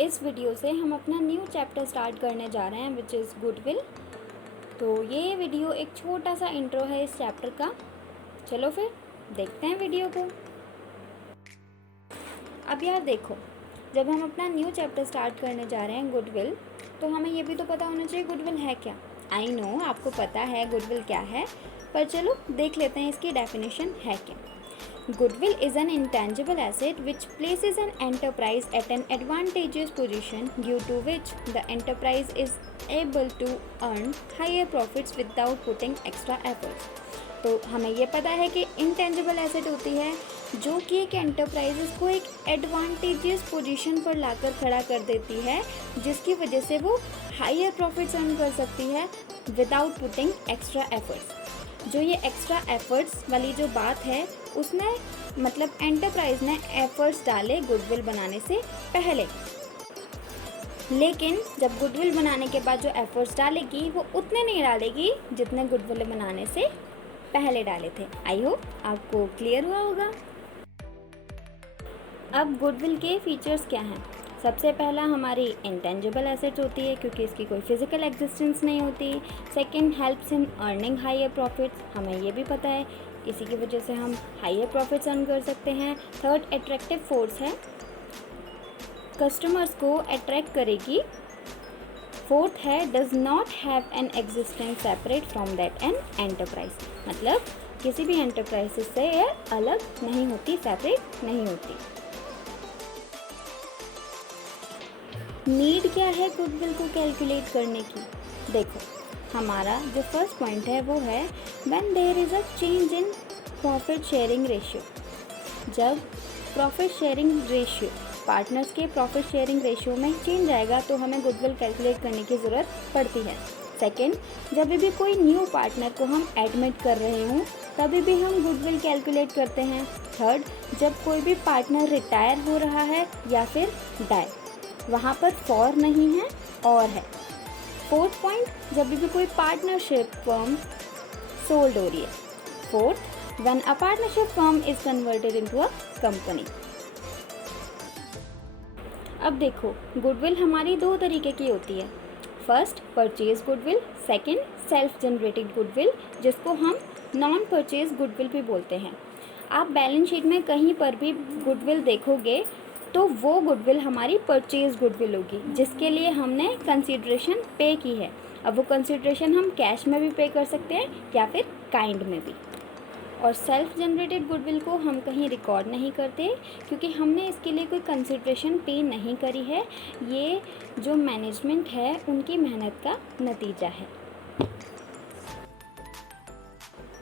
इस वीडियो से हम अपना न्यू चैप्टर स्टार्ट करने जा रहे हैं विच इज़ गुडविल। तो ये वीडियो एक छोटा सा इंट्रो है इस चैप्टर का। चलो फिर देखते हैं वीडियो को। अब यार देखो, जब हम अपना न्यू चैप्टर स्टार्ट करने जा रहे हैं गुडविल, तो हमें ये भी तो पता होना चाहिए गुडविल है क्या। आई नो आपको पता है गुडविल क्या है, पर चलो देख लेते हैं इसकी डेफिनेशन है क्या। Goodwill is an intangible asset which places an enterprise at an advantageous position due to which the enterprise is able to earn higher profits without putting extra efforts। तो हमें ये पता है कि इंटेंजिबल एसेट होती है जो कि एक एंटरप्राइजेस को एक एडवांटेजियस पोजीशन पर लाकर खड़ा कर देती है, जिसकी वजह से वो हायर प्रॉफिट्स अर्न कर सकती है विदाउट पुटिंग एक्स्ट्रा एफर्ट्स। जो ये एक्स्ट्रा एफर्ट्स वाली जो बात है, उसमें मतलब एंटरप्राइज ने एफर्ट्स डाले गुडविल बनाने से पहले, लेकिन जब गुडविल बनाने के बाद जो एफर्ट्स डालेगी वो उतने नहीं डालेगी जितने गुडविल बनाने से पहले डाले थे। आई होप आपको क्लियर हुआ होगा। अब गुडविल के फीचर्स क्या हैं? सबसे पहला हमारी इंटेंजिबल एसेट्स होती है क्योंकि इसकी कोई फिजिकल एग्जिस्टेंस नहीं होती। Second, helps in earning higher profits, हमें ये भी पता है इसी की वजह से हम हायर प्रॉफिट्स अर्न कर सकते हैं। थर्ड, अट्रैक्टिव फोर्स है, कस्टमर्स को अट्रैक्ट करेगी। फोर्थ है, does not have an existence separate from that an enterprise, मतलब किसी भी एंटरप्राइज से यह अलग नहीं होती, सेपरेट नहीं होती। नीड क्या है गुडविल को कैलकुलेट करने की? देखो, हमारा जो फर्स्ट पॉइंट है वो है when there is a change in profit sharing ratio. जब प्रॉफिट शेयरिंग रेशियो, पार्टनर्स के प्रॉफिट शेयरिंग रेशियो में चेंज आएगा तो हमें गुडविल कैलकुलेट करने की ज़रूरत पड़ती है। सेकेंड, जब भी कोई न्यू पार्टनर को हम एडमिट कर रहे हों तभी भी हम गुडविल कैलकुलेट करते हैं। थर्ड, जब कोई भी पार्टनर रिटायर हो रहा है या फिर डाई, वहाँ पर फॉर नहीं है और है। फोर्थ पॉइंट, जब भी कोई पार्टनरशिप फर्म सोल्ड हो रही है। Fourth, when a partnership firm is converted into a company. अब देखो, गुडविल हमारी दो तरीके की होती है। First, purchase goodwill. Second, self generated goodwill, जिसको हम नॉन परचेज गुडविल भी बोलते हैं। आप बैलेंस शीट में कहीं पर भी गुडविल देखोगे तो वो गुडविल हमारी परचेज गुडविल होगी, जिसके लिए हमने कंसीडरेशन पे की है। अब वो कंसीडरेशन हम कैश में भी पे कर सकते हैं या फिर काइंड में भी। और सेल्फ जनरेटेड गुडविल को हम कहीं रिकॉर्ड नहीं करते क्योंकि हमने इसके लिए कोई कंसीडरेशन पे नहीं करी है। ये जो मैनेजमेंट है उनकी मेहनत का नतीजा है।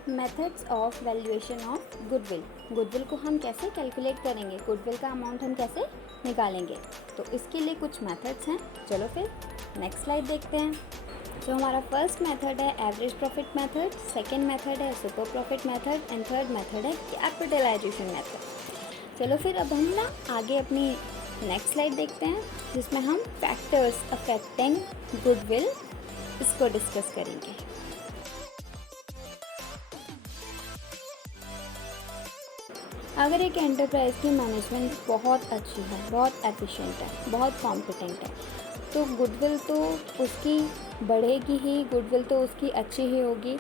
Methods of valuation of goodwill. Goodwill को हम कैसे कैलकुलेट करेंगे, गुडविल का अमाउंट हम कैसे निकालेंगे, तो इसके लिए कुछ मेथड्स हैं। चलो फिर नेक्स्ट स्लाइड देखते हैं। जो हमारा फर्स्ट मेथड है average profit method, second method है super profit method and third method है कैपिटलाइजेशन मेथड। चलो फिर अब हम ना आगे अपनी नेक्स्ट स्लाइड देखते हैं जिसमें हम फैक्टर्स अफेक्टिंग गुडविल इसको डिस्कस करेंगे। अगर एक एंटरप्राइज की मैनेजमेंट बहुत अच्छी है, बहुत एफिशिएंट है, बहुत कॉम्पिटेंट है, तो गुडविल तो उसकी बढ़ेगी ही, गुडविल तो उसकी अच्छी ही होगी।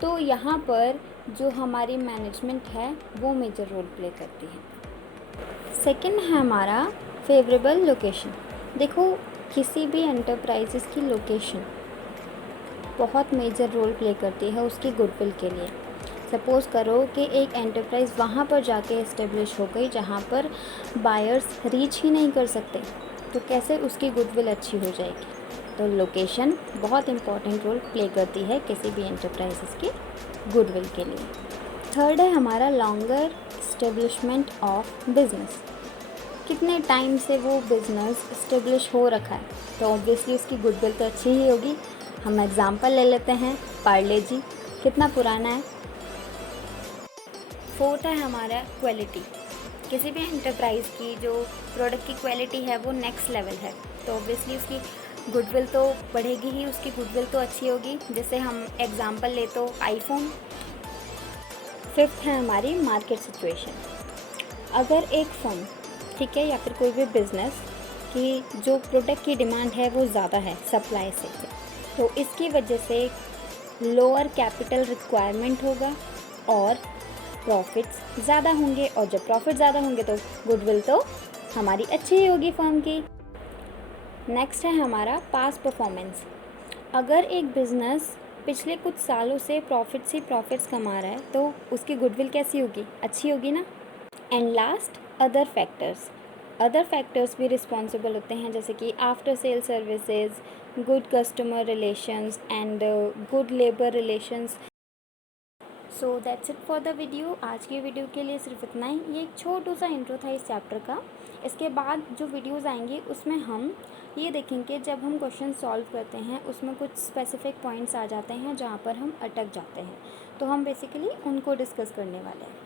तो यहाँ पर जो हमारी मैनेजमेंट है वो मेजर रोल प्ले करती है। सेकंड है हमारा फेवरेबल लोकेशन। देखो, किसी भी एंटरप्राइजेस की लोकेशन बहुत मेजर रोल प्ले करती है उसकी गुडविल के लिए। सपोज़ करो कि एक एंटरप्राइज़ वहाँ पर जाके इस्टेब्लिश हो गई जहाँ पर बायर्स रीच ही नहीं कर सकते, तो कैसे उसकी गुडविल अच्छी हो जाएगी? तो लोकेशन बहुत इम्पॉर्टेंट रोल प्ले करती है किसी भी एंटरप्राइजेस की गुडविल के लिए। थर्ड है हमारा लॉन्गर इस्टेब्लिशमेंट ऑफ बिजनेस। कितने टाइम से वो बिज़नेस इस्टेब्लिश हो रखा है, तो ऑब्वियसली उसकी गुडविल तो अच्छी ही होगी। हम एग्ज़ाम्पल ले लेते हैं, पार्ले जी कितना पुराना है। फोर्थ है हमारा क्वालिटी। किसी भी एंटरप्राइज़ की जो प्रोडक्ट की क्वालिटी है वो नेक्स्ट लेवल है, तो ऑब्वियसली उसकी गुडविल तो बढ़ेगी ही, उसकी गुडविल तो अच्छी होगी। जैसे हम एग्जांपल ले तो आईफोन। फिफ्थ है हमारी मार्केट सिचुएशन। अगर एक फर्म, ठीक है, या फिर कोई भी बिज़नेस कि जो प्रोडक्ट की डिमांड है वो ज़्यादा है सप्लाई से, तो इसकी वजह से लोअर कैपिटल रिक्वायरमेंट होगा और प्रॉफिट्स ज़्यादा होंगे, और जब प्रॉफिट ज़्यादा होंगे तो गुडविल तो हमारी अच्छी ही होगी फर्म की। नेक्स्ट है हमारा पास्ट परफॉर्मेंस। अगर एक बिज़नेस पिछले कुछ सालों से प्रॉफिट्स ही प्रॉफिट्स कमा रहा है तो उसकी गुडविल कैसी होगी, अच्छी होगी ना। And last other factors. Other factors भी रिस्पॉन्सिबल होते हैं, जैसे कि after sale services, good customer relations and good labour relations. So that's it for the video. आज की वीडियो के लिए सिर्फ इतना ही। ये एक छोटू सा इंट्रो था इस चैप्टर का। इसके बाद जो वीडियोस आएंगी उसमें हम ये देखेंगे, जब हम क्वेश्चन सॉल्व करते हैं उसमें कुछ स्पेसिफिक पॉइंट्स आ जाते हैं जहाँ पर हम अटक जाते हैं, तो हम बेसिकली उनको डिस्कस करने वाले हैं।